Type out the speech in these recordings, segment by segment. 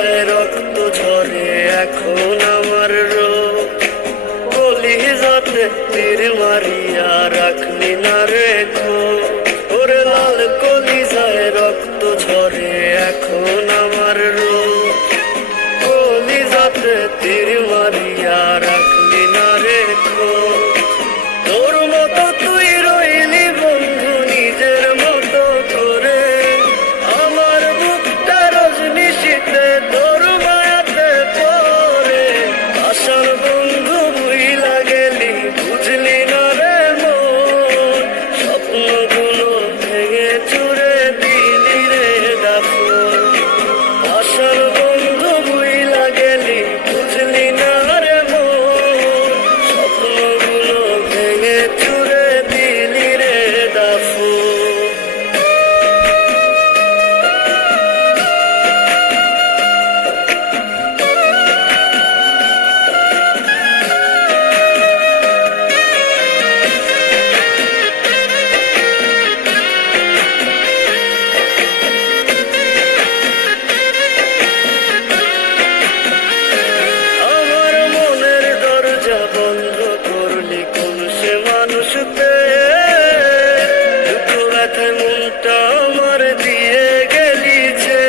যায় রক্ত ঝরে এখন আমার রোগ, কলিজাতে তীর মারিয়া রাখলি না রেখো। ওরে লাল কলিজায় রক্ত ঝরে এখন আমার রোগ, কলিজাতে তীর মারিয়া রাখলি না রেখো। তোর মতো তুই রইলি বন্ধু নিজের মতো করে, আমার বুকটা রজনিশীতে তোর মায়াতে পড়ে। আশার বন্ধু ভুইলা গেলি বুঝলি না রে মন, স্বপ্নগুলো ভেঙে চুরে দিলি রে দাফন। আশার বন্ধু ভুইলা গেলি বুঝলি না রে মন, স্বপ্নগুলো ভেঙে চুরে দিলি রে দাফন। আমার মনের দরজা বন্ধ করলি কোন সে মানুষতে, দুঃখ ব্যথায় মনটা আমার দিয়ে গেলিছে।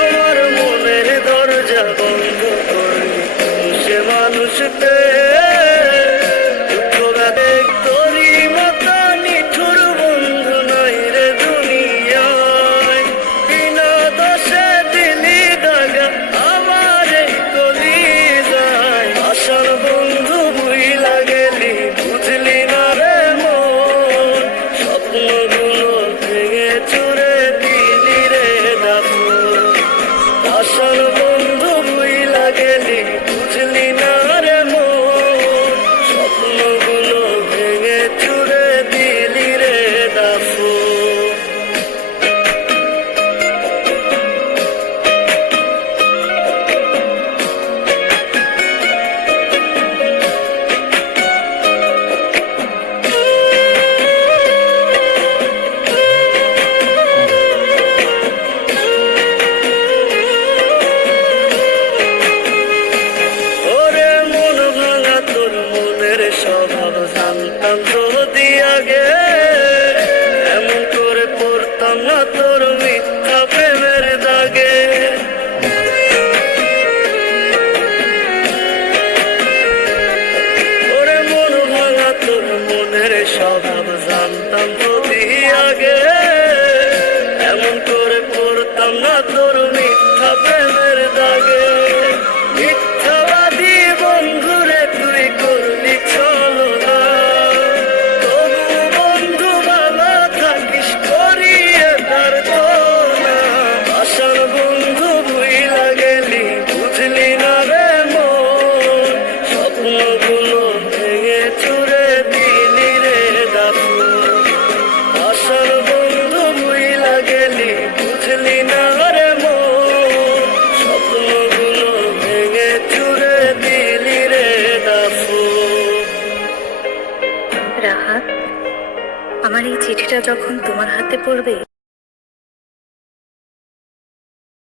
আমার মনের দরজা বন্ধ করলি কোন সে মানুষতে, দুঃখ ব্যথায় তোরই মতো নিঠুর বন্ধু নাই রে দুনিয়ায়। বিনা দোষে দিলি দাগা আমার এই কলিজায়। আশার বন্ধু ভুইলা গেলি বুঝলি না রে মন, স্বপ্নগুলো ভেঙে চুরে দিলি রে দাফন। আশার বন্ধু ভুইলা গেলি বুঝলি না রে মন, স্বপ্নগুলো ভেঙে চুরে দিলি রে দাফন। ওরে মন ভাঙা তোর মনের স্বভাব জানতাম যদি আগে, এমন করে পড়তাম না তোর মিথ্যা প্রেমের দাগে। ওরে মন ভাঙা তোর মনের স্বভাব জানতাম যদি আগে, এমন করে পড়তাম না তোর মিথ্যা প্রেমের দাগে। মিথ্যাবাদী বন্ধুরে তুই করলি ছলনা, তবু বন্ধু ভালো থাকিস করিয়ে তার তোলা। আশার বন্ধু ভুইলা গেলি বুঝলি না রে মন, স্বপ্নগুলো ভেঙে চুরে দিলি রে দাফন। আশার বন্ধু ভুইলা গেলি বুঝলি না রে মন, স্বপ্নগুলো ভেঙে চুরে দিলি রে দাফন। রাহাত, আমার এই চিঠিটা যখন তোমার হাতে পড়বে